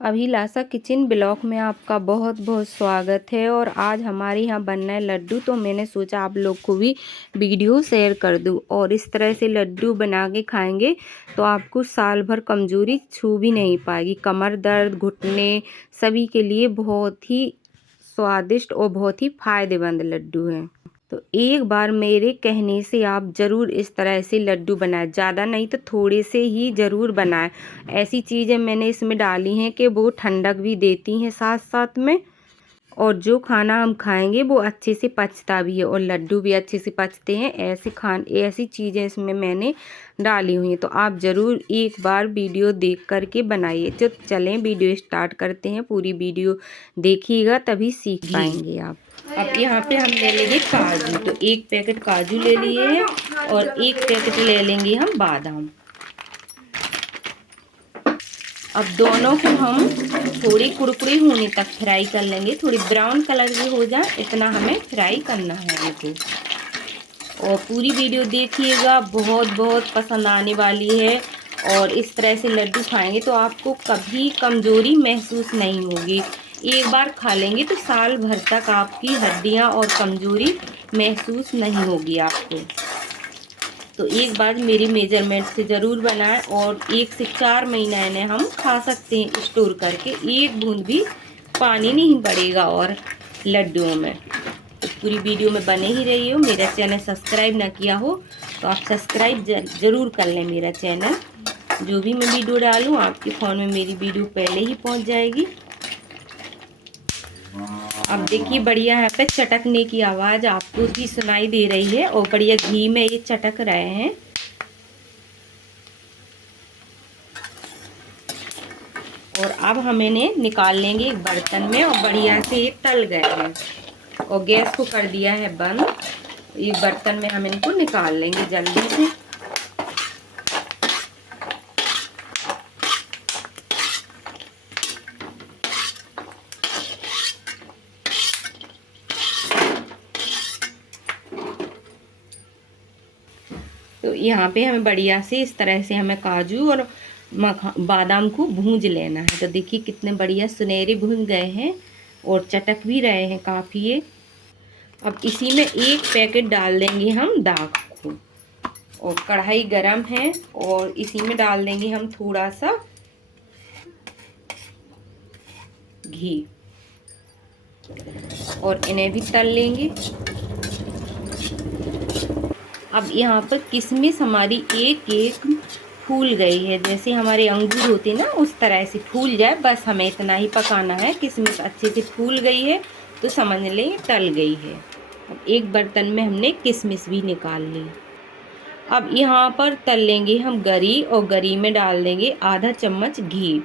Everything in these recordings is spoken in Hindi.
अभिलाषा किचन ब्लॉग में आपका बहुत बहुत स्वागत है। और आज हमारे यहाँ बनना है लड्डू, तो मैंने सोचा आप लोग को भी वीडियो शेयर कर दूँ। और इस तरह से लड्डू बना के खाएंगे तो आपको साल भर कमज़ोरी छू भी नहीं पाएगी। कमर दर्द, घुटने, सभी के लिए बहुत ही स्वादिष्ट और बहुत ही फ़ायदेमंद लड्डू हैं। तो एक बार मेरे कहने से आप ज़रूर इस तरह से लड्डू बनाएं, ज़्यादा नहीं तो थोड़े से ही ज़रूर बनाएं। ऐसी चीज़ें मैंने इसमें डाली हैं कि वो ठंडक भी देती हैं साथ साथ में, और जो खाना हम खाएंगे वो अच्छे से पचता भी है और लड्डू भी अच्छे से पचते हैं। ऐसी चीज़ें इसमें मैंने डाली हुई हैं। तो आप ज़रूर एक बार वीडियो देख करके बनाइए। तो चलें वीडियो स्टार्ट करते हैं। पूरी वीडियो देखिएगा तभी सीख पाएंगे आप। अब यहाँ पे हम ले लेंगे काजू, तो एक पैकेट काजू ले लिए हैं और एक पैकेट ले लेंगे हम बादाम। अब दोनों को हम थोड़ी कुरकुरी होने तक फ्राई कर लेंगे, थोड़ी ब्राउन कलर की हो जाए इतना हमें फ्राई करना है इनको। और पूरी वीडियो देखिएगा, बहुत बहुत पसंद आने वाली है। और इस तरह से लड्डू खाएंगे तो आपको कभी कमज़ोरी महसूस नहीं होगी। एक बार खा लेंगे तो साल भर तक आपकी हड्डियां और कमज़ोरी महसूस नहीं होगी आपको। तो एक बार मेरी मेजरमेंट से ज़रूर बनाएं और 1 से 4 महीना इन्हें हम खा सकते हैं स्टोर करके। एक बूंद भी पानी नहीं पड़ेगा और लड्डुओं में। तो पूरी वीडियो में बने ही रही हो। मेरा चैनल सब्सक्राइब ना किया हो तो आप सब्सक्राइब ज़रूर कर लें मेरा चैनल। जो भी मैं वीडियो डालूँ आपके फ़ोन में मेरी वीडियो पहले ही पहुंच जाएगी। अब देखिए बढ़िया यहाँ पे चटकने की आवाज़ आपको भी सुनाई दे रही है और बढ़िया घी में ये चटक रहे हैं। और अब हम इन्हें निकाल लेंगे एक बर्तन में और बढ़िया से ये तल गए हैं और गैस को कर दिया है बंद। एक बर्तन में हम इनको निकाल लेंगे जल्दी से। तो यहाँ पे हमें बढ़िया से इस तरह से हमें काजू और बादाम को भूंज लेना है। तो देखिए कितने बढ़िया सुनहरे भून गए हैं और चटक भी रहे हैं काफ़ी ये। अब इसी में एक पैकेट डाल देंगे हम दाग को। और कढ़ाई गरम है और इसी में डाल देंगे हम थोड़ा सा घी और इन्हें भी तल लेंगे। अब यहाँ पर किशमिश हमारी एक एक फूल गई है, जैसे हमारे अंगूर होते ना उस तरह से फूल जाए, बस हमें इतना ही पकाना है। किशमिश अच्छे से फूल गई है तो समझ लें तल गई है। अब एक बर्तन में हमने किशमिश भी निकाल ली। अब यहाँ पर तल लेंगे हम गरी और गरी में डाल देंगे आधा चम्मच घी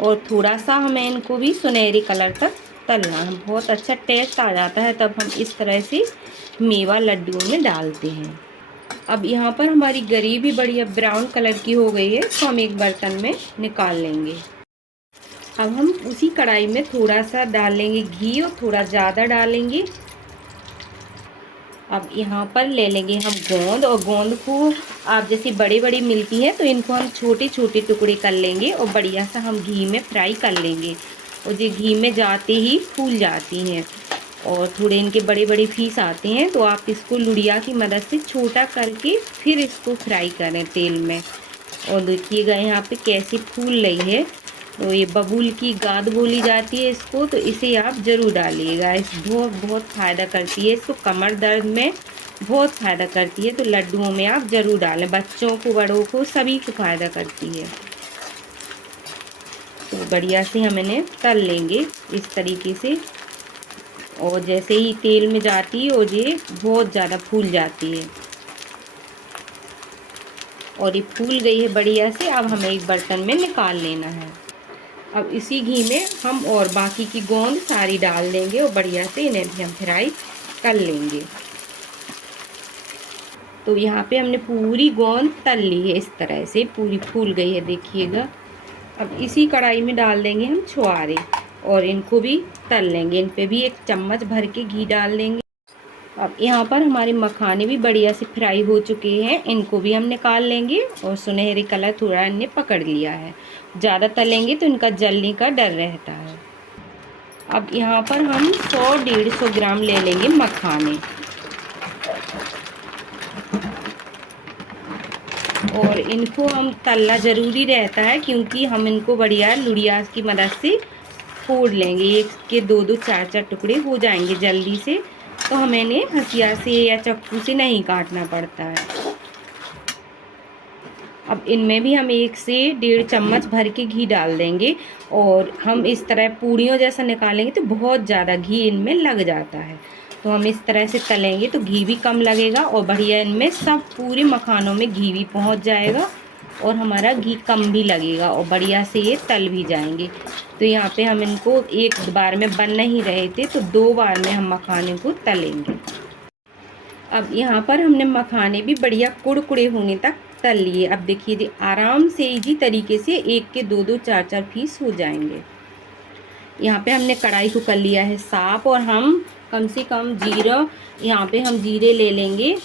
और थोड़ा सा हमें इनको भी सुनहरे कलर तक तलना है। बहुत अच्छा टेस्ट आ जाता है तब हम इस तरह से मेवा लड्डुओं में डालते हैं। अब यहाँ पर हमारी गरी भी बढ़िया ब्राउन कलर की हो गई है, तो हम एक बर्तन में निकाल लेंगे। अब हम उसी कढ़ाई में थोड़ा सा डाल लेंगे घी और थोड़ा ज़्यादा डालेंगे। अब यहाँ पर ले लेंगे हम गोंद, और गोंद को आप जैसे बड़ी बड़ी मिलती है तो इनको हम छोटे छोटे टुकड़े कर लेंगे और बढ़िया सा हम घी में फ्राई कर लेंगे। और ये घी में जाते ही फूल जाती हैं और थोड़े इनके बड़े बड़े पीस आते हैं, तो आप इसको लुड़िया की मदद से छोटा करके फिर इसको फ्राई करें तेल में। और देखिएगा यहाँ पे कैसे फूल रही है। तो ये बबूल की गाद बोली जाती है इसको, तो इसे आप ज़रूर डालिएगा। इस बहुत बहुत फ़ायदा करती है, इसको कमर दर्द में बहुत फ़ायदा करती है। तो लड्डुओं में आप ज़रूर डालें, बच्चों को बड़ों को सभी को फ़ायदा करती है। तो बढ़िया से हम इन्हें तल लेंगे इस तरीके से। और जैसे ही तेल में जाती है और ये बहुत ज़्यादा फूल जाती है और ये फूल गई है बढ़िया से। अब हमें एक बर्तन में निकाल लेना है। अब इसी घी में हम और बाकी की गोंद सारी डाल देंगे और बढ़िया से इन्हें भी हम फ्राई कर लेंगे। तो यहाँ पे हमने पूरी गोंद तल ली है, इस तरह से पूरी फूल गई है देखिएगा। अब इसी कढ़ाई में डाल देंगे हम छुआरे और इनको भी तल लेंगे। इन पे भी 1 चम्मच भर के घी डाल देंगे अब यहाँ पर हमारे मखाने भी बढ़िया से फ्राई हो चुके हैं, इनको भी हम निकाल लेंगे। और सुनहरी कलर थोड़ा इनने पकड़ लिया है, ज़्यादा तलेंगे तो इनका जलने का डर रहता है। अब यहाँ पर हम 100-150 ग्राम ले लेंगे मखाने, और इनको हम तलना ज़रूरी रहता है क्योंकि हम इनको बढ़िया लुड़िया की मदद से फोड़ लेंगे। एक के 2-2 4-4 टुकड़े हो जाएंगे जल्दी से, तो हमें इन्हें हसिया से या चाकू से नहीं काटना पड़ता है। अब इनमें भी हम 1 से 1.5 चम्मच भर के घी डाल देंगे, और हम इस तरह पूड़ियों जैसा निकालेंगे तो बहुत ज़्यादा घी इनमें लग जाता है। तो हम इस तरह से तलेंगे तो घी भी कम लगेगा और बढ़िया इनमें सब पूरे मखानों में घी भी पहुंच जाएगा और हमारा घी कम भी लगेगा और बढ़िया से ये तल भी जाएंगे। तो यहाँ पे हम इनको एक बार में बन नहीं रहे थे, तो 2 बार में हम मखाने को तलेंगे। अब यहाँ पर हमने मखाने भी बढ़िया कुड़कुड़े होने तक तल लिए। अब देखिए आराम से इजी तरीके से 1 के 2-2 4-4 पीस हो जाएंगे। यहाँ पे हमने कढ़ाई को कर लिया है साफ, और हम कम से कम जीरा, यहाँ पे हम जीरे ले लेंगे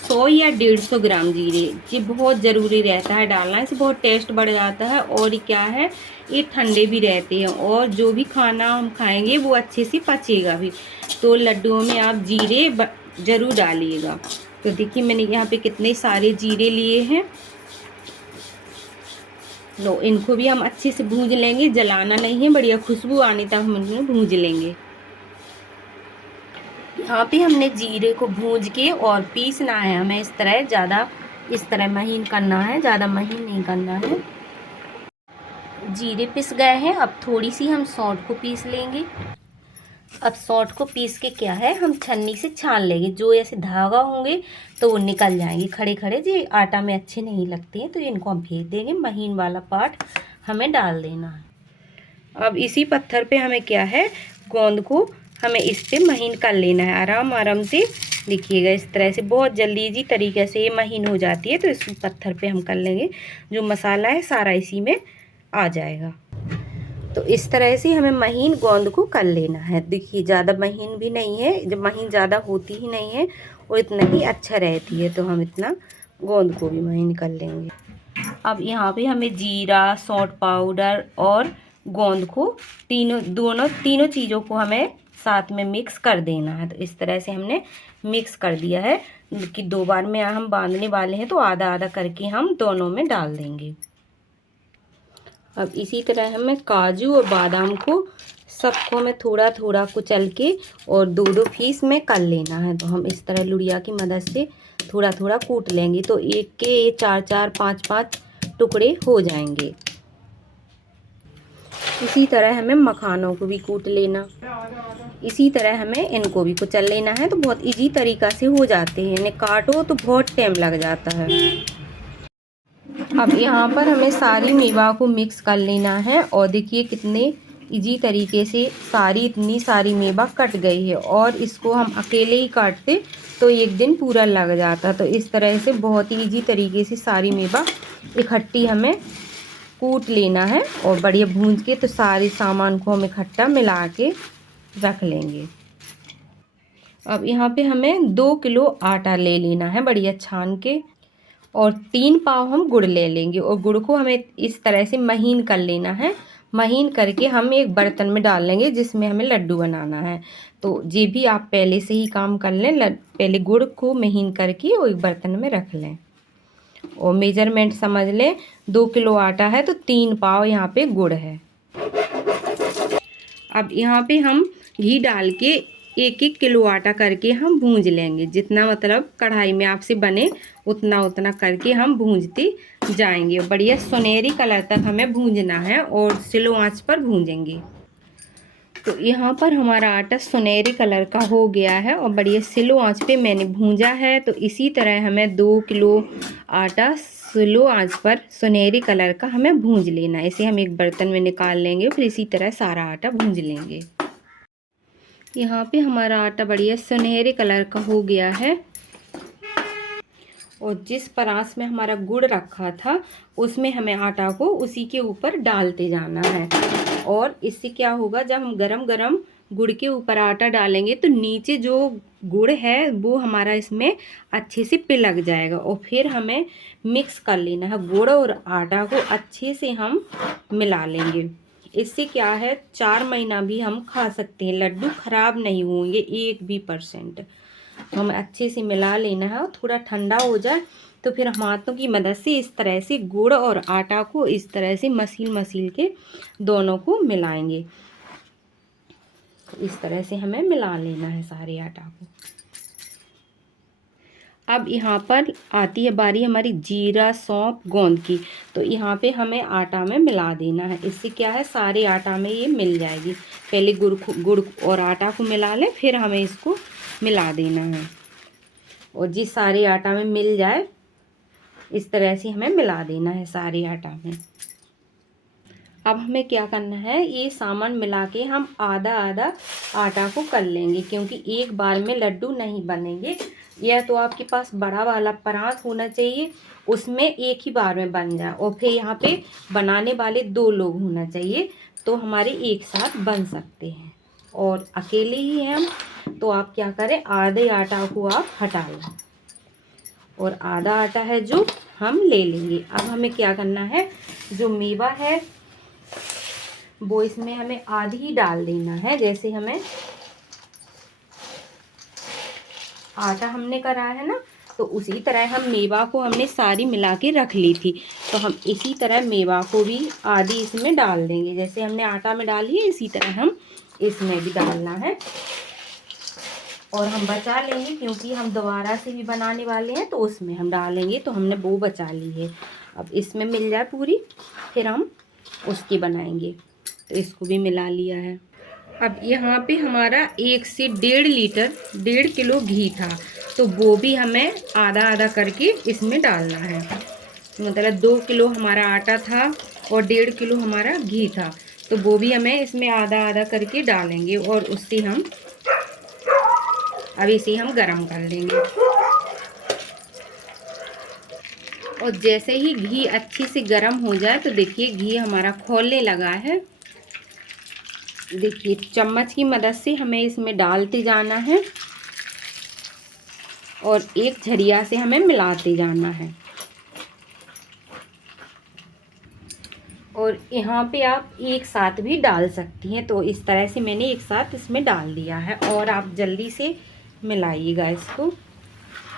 100 या 150 ग्राम जीरे। ये बहुत ज़रूरी रहता है डालना, इससे बहुत टेस्ट बढ़ जाता है। और ये क्या है, ये ठंडे भी रहते हैं और जो भी खाना हम खाएंगे वो अच्छे से पचेगा भी। तो लड्डुओं में आप जीरे ज़रूर डालिएगा। तो देखिए मैंने यहाँ पे कितने सारे जीरे लिए हैं। लो, इनको भी हम अच्छे से भूंज लेंगे, जलाना नहीं है, बढ़िया खुशबू आने तक हम इनको भूंज लेंगे। यहाँ पे हमने जीरे को भूंज के और पीसना है हमें इस तरह, ज़्यादा इस तरह महीन करना है, ज़्यादा महीन नहीं करना है। जीरे पिस गए हैं, अब थोड़ी सी हम सौंठ को पीस लेंगे। अब सौंठ को पीस के क्या है, हम छन्नी से छान लेंगे। जो ऐसे धागा होंगे तो वो निकल जाएंगे, खड़े खड़े जो आटा में अच्छे नहीं लगते हैं, तो इनको हम फेंक देंगे। महीन वाला पार्ट हमें डाल देना है। अब इसी पत्थर पे हमें क्या है, गोंद को हमें इस पे महीन कर लेना है आराम आराम से। देखिएगा इस तरह से बहुत जल्दी इजी तरीके से ये महीन हो जाती है। तो इस पत्थर पे हम कर लेंगे, जो मसाला है सारा इसी में आ जाएगा। तो इस तरह से हमें महीन गोंद को कर लेना है। देखिए ज़्यादा महीन भी नहीं है, जब महीन ज़्यादा होती ही नहीं है और इतना ही अच्छा रहती है, तो हम इतना गोंद को भी महीन कर लेंगे। अब यहाँ पे हमें जीरा, सौंठ पाउडर और गोंद को तीनों चीज़ों को हमें साथ में मिक्स कर देना है। तो इस तरह से हमने मिक्स कर दिया है कि 2 बार में हम बांधने वाले हैं, तो आधा आधा करके हम दोनों में डाल देंगे। अब इसी तरह हमें काजू और बादाम को सबको में थोड़ा थोड़ा कुचल के और 2-2 पीस में कर लेना है। तो हम इस तरह लुड़िया की मदद से थोड़ा थोड़ा कूट लेंगे, तो एक के 4-4 5-5 टुकड़े हो जाएंगे। इसी तरह हमें मखानों को भी कूट लेना, इसी तरह हमें इनको भी कुचल लेना है। तो बहुत इजी तरीक़ा से हो जाते हैं, इन्हें काटो तो बहुत टाइम लग जाता है। अब यहाँ पर हमें सारी मेवा को मिक्स कर लेना है, और देखिए कितने इजी तरीके से इतनी सारी मेवा कट गई है। और इसको हम अकेले ही काटते तो 1 दिन पूरा लग जाता। तो इस तरह से बहुत ही इजी तरीके से सारी मेवा इकट्ठी हमें कूट लेना है, और बढ़िया भूंज के तो सारे सामान को हम इकट्ठा मिला के रख लेंगे। अब यहाँ पे हमें 2 किलो आटा ले लेना है बढ़िया छान के, और 3 पाव हम गुड़ ले लेंगे, और गुड़ को हमें इस तरह से महीन कर लेना है। महीन करके हम एक बर्तन में डाल लेंगे जिसमें हमें लड्डू बनाना है। तो ये भी आप पहले से ही काम कर लें, पहले गुड़ को महीन करके और एक बर्तन में रख लें, और मेजरमेंट समझ लें। 2 किलो आटा है तो 3 पाव यहाँ पे गुड़ है। अब यहाँ पे हम घी डाल के 1-1 किलो आटा करके हम भूंज लेंगे, जितना मतलब कढ़ाई में आपसे बने उतना करके हम भूंजते जाएंगे। बढ़िया सुनहरी कलर तक हमें भूंजना है और स्लो आंच पर भूंजेंगे। तो यहाँ पर हमारा आटा सुनहरी कलर का हो गया है और बढ़िया स्लो आंच पे मैंने भूंजा है। तो इसी तरह हमें 2 किलो आटा स्लो आंच पर सुनहरी कलर का हमें भूंज लेना है। इसे हम एक बर्तन में निकाल लेंगे, फिर इसी तरह सारा आटा भूंज लेंगे। यहाँ पे हमारा आटा बढ़िया सुनहरे कलर का हो गया है, और जिस परास में हमारा गुड़ रखा था उसमें हमें आटा को उसी के ऊपर डालते जाना है। और इससे क्या होगा, जब हम गरम गरम गुड़ के ऊपर आटा डालेंगे तो नीचे जो गुड़ है वो हमारा इसमें अच्छे से पिलक जाएगा। और फिर हमें मिक्स कर लेना है, गुड़ और आटा को अच्छे से हम मिला लेंगे। इससे क्या है 4 महीना भी हम खा सकते हैं, लड्डू खराब नहीं होंगे 1% भी। तो हमें अच्छे से मिला लेना है। थोड़ा ठंडा हो जाए तो फिर हम हाथों की मदद से इस तरह से गुड़ और आटा को इस तरह से मसील के दोनों को मिलाएंगे। इस तरह से हमें मिला लेना है सारे आटा को। अब यहाँ पर आती है बारी हमारी जीरा सौंफ गोंद की। तो यहाँ पे हमें आटा में मिला देना है। इससे क्या है सारे आटा में ये मिल जाएगी। पहले गुड़ और आटा को मिला लें, फिर हमें इसको मिला देना है। और जिस सारे आटा में मिल जाए इस तरह से हमें मिला देना है सारे आटा में। अब हमें क्या करना है, ये सामान मिला के हम आधा आधा आटा को कर लेंगे, क्योंकि एक बार में लड्डू नहीं बनेंगे। यह तो आपके पास बड़ा वाला परात होना चाहिए, उसमें एक ही बार में बन जाए। और फिर यहाँ पे बनाने वाले 2 लोग होना चाहिए, तो हमारे एक साथ बन सकते हैं। और अकेले ही हैं हम, तो आप क्या करें, आधे आटा को आप हटा लें और आधा आटा है जो हम ले लेंगे। अब हमें क्या करना है, जो मेवा है वो इसमें हमें आधी ही डाल देना है। जैसे हमें आटा हमने करा है ना, तो उसी तरह हम मेवा को हमने सारी मिला के रख ली थी, तो हम इसी तरह मेवा को भी आधी इसमें डाल देंगे। जैसे हमने आटा में डाली है इसी तरह हम इसमें भी डालना है। और हम बचा लेंगे, क्योंकि हम दोबारा से भी बनाने वाले हैं तो उसमें हम डालेंगे, तो हमने वो बचा ली है। अब इसमें मिल जाए पूरी, फिर हम उसकी बनाएंगे। तो इसको भी मिला लिया है। अब यहाँ पे हमारा 1 से 1.5 किलो घी था, तो वो भी हमें आधा आधा करके इसमें डालना है। मतलब 2 किलो हमारा आटा था और 1.5 किलो हमारा घी था, तो वो भी हमें इसमें आधा आधा करके डालेंगे। और उससे हम अब इसे हम गरम कर लेंगे। और जैसे ही घी अच्छे से गरम हो जाए तो देखिए घी हमारा खौलने लगा है। देखिए चम्मच की मदद से हमें इसमें डालते जाना है और एक झरिया से हमें मिलाते जाना है। और यहाँ पे आप एक साथ भी डाल सकती हैं। तो इस तरह से मैंने एक साथ इसमें डाल दिया है। और आप जल्दी से मिलाइएगा इसको।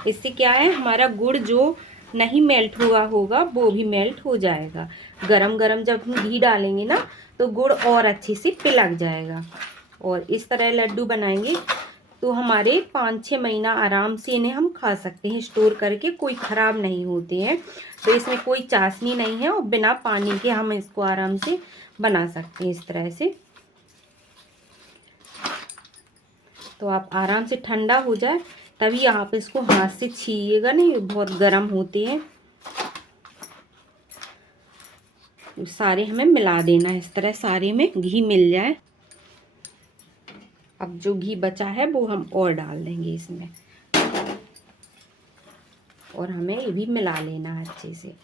इससे क्या है, हमारा गुड़ जो नहीं मेल्ट हुआ होगा वो भी मेल्ट हो जाएगा। गरम गरम जब हम घी डालेंगे ना तो गुड़ और अच्छे से पिलक जाएगा। और इस तरह लड्डू बनाएंगे तो हमारे 5-6 महीना आराम से इन्हें हम खा सकते हैं स्टोर करके, कोई ख़राब नहीं होते हैं। तो इसमें कोई चाशनी नहीं है और बिना पानी के हम इसको आराम से बना सकते हैं इस तरह से। तो आप आराम से ठंडा हो जाए तभी आप इसको हाथ से छीलिएगा नहीं, बहुत गर्म होते हैं। सारे हमें मिला देना है इस तरह, सारे में घी मिल जाए। अब जो घी बचा है वो हम और डाल देंगे इसमें, और हमें ये भी मिला लेना है अच्छे से।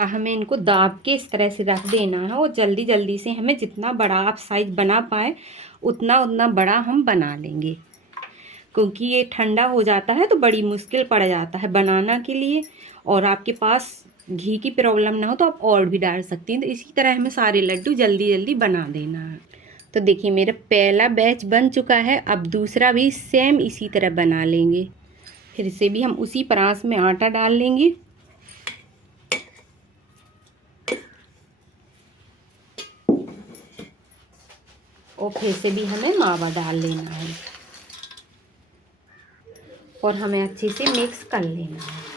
हमें इनको दाब के इस तरह से रख देना है। और जल्दी जल्दी से हमें जितना बड़ा आप साइज़ बना पाए उतना बड़ा हम बना लेंगे, क्योंकि ये ठंडा हो जाता है तो बड़ी मुश्किल पड़ जाता है बनाना के लिए। और आपके पास घी की प्रॉब्लम ना हो तो आप और भी डाल सकती हैं। तो इसी तरह हमें सारे लड्डू जल्दी जल्दी बना देना है। तो देखिए मेरा पहला बैच बन चुका है। अब दूसरा भी सेम इसी तरह बना लेंगे। फिर से भी हम उसी परास में आटा डाल लेंगे। और फिर से भी हमें मावा डाल लेना है और हमें अच्छे से मिक्स कर लेना है।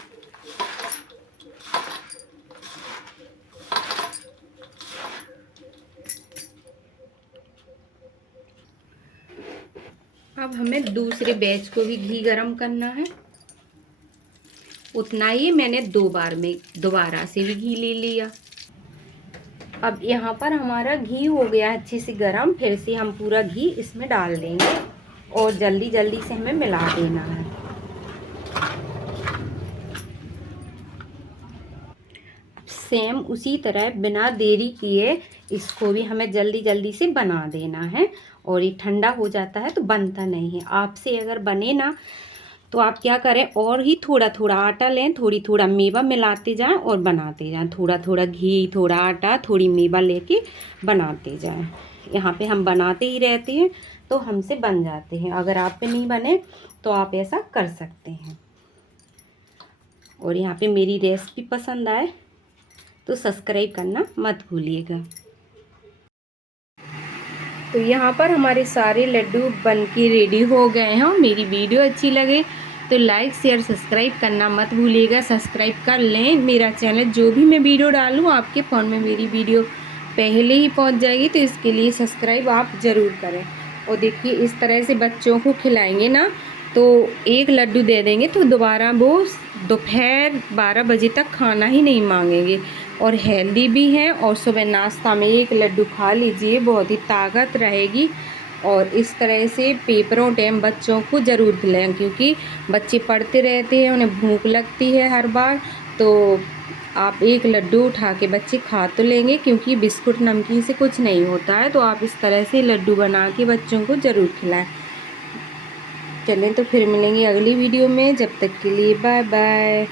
अब हमें दूसरे बैच को भी घी गरम करना है। उतना ही मैंने 2 बार में दोबारा से भी घी ले लिया। अब यहाँ पर हमारा घी हो गया अच्छे से गरम। फिर से हम पूरा घी इसमें डाल देंगे और जल्दी जल्दी से हमें मिला देना है। सेम उसी तरह बिना देरी किए इसको भी हमें जल्दी जल्दी से बना देना है। और ये ठंडा हो जाता है तो बनता नहीं है। आपसे अगर बने ना तो आप क्या करें, और ही थोड़ा थोड़ा आटा लें, थोड़ी थोड़ा मेवा मिलाते जाएं और बनाते जाएं। थोड़ा थोड़ा घी, थोड़ा आटा, थोड़ी मेवा लेके बनाते जाएं। यहाँ पे हम बनाते ही रहते हैं तो हमसे बन जाते हैं। अगर आप पे नहीं बने तो आप ऐसा कर सकते हैं। और यहाँ पे मेरी रेसिपी पसंद आए तो सब्सक्राइब करना मत भूलिएगा। तो यहाँ पर हमारे सारे लड्डू बन के रेडी हो गए हैं। मेरी वीडियो अच्छी लगे तो लाइक शेयर सब्सक्राइब करना मत भूलिएगा। सब्सक्राइब कर लें मेरा चैनल, जो भी मैं वीडियो डालूँ आपके फ़ोन में मेरी वीडियो पहले ही पहुँच जाएगी, तो इसके लिए सब्सक्राइब आप ज़रूर करें। और देखिए इस तरह से बच्चों को खिलाएंगे ना तो एक लड्डू दे देंगे तो दोबारा वो दोपहर 12 बजे तक खाना ही नहीं मांगेंगे। और हेल्दी भी हैं। और सुबह नाश्ता में एक लड्डू खा लीजिए, बहुत ही ताकत रहेगी। और इस तरह से पेपरों टाइम बच्चों को ज़रूर खिलाएं, क्योंकि बच्चे पढ़ते रहते हैं, उन्हें भूख लगती है हर बार। तो आप एक लड्डू उठा के बच्चे खा तो लेंगे, क्योंकि बिस्कुट नमकीन से कुछ नहीं होता है। तो आप इस तरह से लड्डू बना के बच्चों को ज़रूर खिलाएं। चलें तो फिर मिलेंगे अगली वीडियो में, जब तक के लिए बाय बाय।